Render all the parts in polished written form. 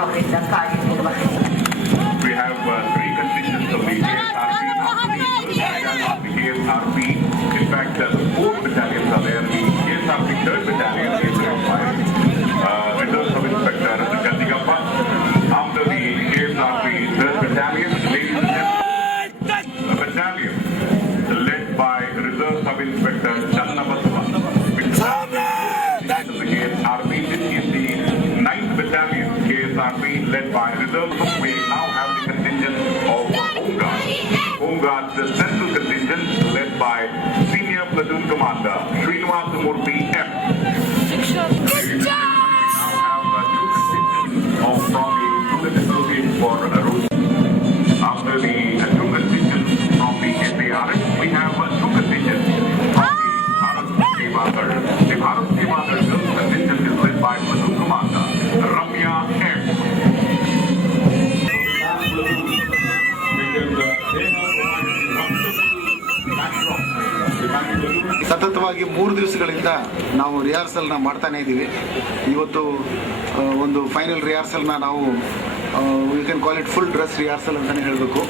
ಅವರಿಂದ ಕಾರ್ಯನಿರ್ವಹಿಸುತ್ತಾರೆ. We have three contingents of the KSRP. In fact, the 4 battalions are there. The KSRP 3rd Battalion is led by Reserve Sub-Inspector Gandigappa. After the KSRP 3rd Battalion, ladies and gentlemen, a battalion led by Reserve Sub-Inspector Channabaswa. The KSRP, this is the 9th Battalion KSRP led by Reserve. We now have the contingent of Home Guard. Home Guard, the central contingent led by Senior Platoon Commander Srinivasa Murthy M. For road. After the 2 contingents from the SARS, we have 2 contingents from the Bharat Sevagar. The Bharat Sevagar contingent is led by Platoon Commander Ramya M. ಸತತವಾಗಿ 3 ದಿವಸಗಳಿಂದ ನಾವು ರಿಹರ್ಸಲ್ನ ಮಾಡ್ತಾನೆ ಇದ್ದೀವಿ. ಇವತ್ತು ಒಂದು final ರಿಹರ್ಸಲ್ನ ನಾವು you can call it full dress rehearsal ಅಂತಲೇ ಹೇಳಬೇಕು.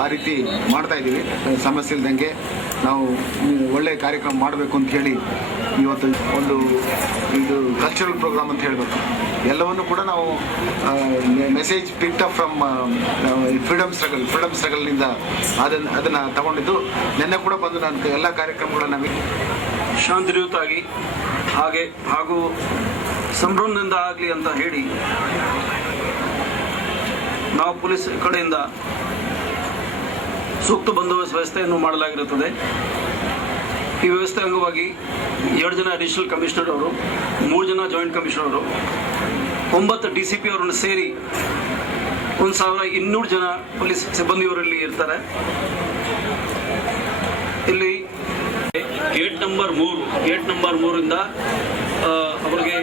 ಆ ರೀತಿ ಮಾಡ್ತಾ ಇದ್ದೀವಿ. ಸಮಸ್ಯೆ ಇಲ್ದಂಗೆ ನಾವು ಒಳ್ಳೆಯ ಕಾರ್ಯಕ್ರಮ ಮಾಡಬೇಕು ಅಂತ ಹೇಳಿ ಇವತ್ತು ಒಂದು ಇದು ಕಲ್ಚರಲ್ ಪ್ರೋಗ್ರಾಮ್ ಅಂತ ಹೇಳಬೇಕು. ಎಲ್ಲವನ್ನು ಕೂಡ ನಾವು message picked up from freedom ಸ್ಟ್ರಗಲ್ನಿಂದ ಅದನ್ನು ತಗೊಂಡಿದ್ದು. ನಿನ್ನೆ ಕೂಡ ಬಂದು ನಾನು ಎಲ್ಲ ಕಾರ್ಯಕ್ರಮಗಳು ನಮಗೆ ಶಾಂತಿಯುತವಾಗಿ ಹಾಗೂ ಸಂಭ್ರಮದಿಂದ ಆಗಲಿ ಅಂತ ಹೇಳಿ ನಾವು ಪೊಲೀಸ್ ಕಡೆಯಿಂದ ಸೂಕ್ತ ಬಂದೋಬಸ್ತ್ ವ್ಯವಸ್ಥೆಯನ್ನು ಮಾಡಲಾಗಿರುತ್ತದೆ. ಈ ವ್ಯವಸ್ಥೆ ಅಂಗವಾಗಿ 2 ಜನ ಅಡಿಷನಲ್ ಕಮಿಷನರ್ ಅವರು, 3 ಜನ ಜಾಯಿಂಟ್ ಕಮಿಷನರ್ ಅವರು, 9 DCP ಅವರನ್ನು ಸೇರಿ 1200 ಜನ ಪೊಲೀಸ್ ಸಿಬ್ಬಂದಿಯವರಲ್ಲಿ ಇರ್ತಾರೆ. ಇಲ್ಲಿ ಗೇಟ್ ನಂಬರ್ 3 ಇಂದ ಅವರಿಗೆ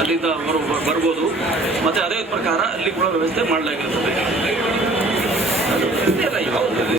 ಅಲ್ಲಿಂದ ಅವರು ಬರ್ಬೋದು. ಮತ್ತು ಅದೇ ಪ್ರಕಾರ ಅಲ್ಲಿ ಕೂಡ ವ್ಯವಸ್ಥೆ ಮಾಡಲಾಗಿರುತ್ತದೆ.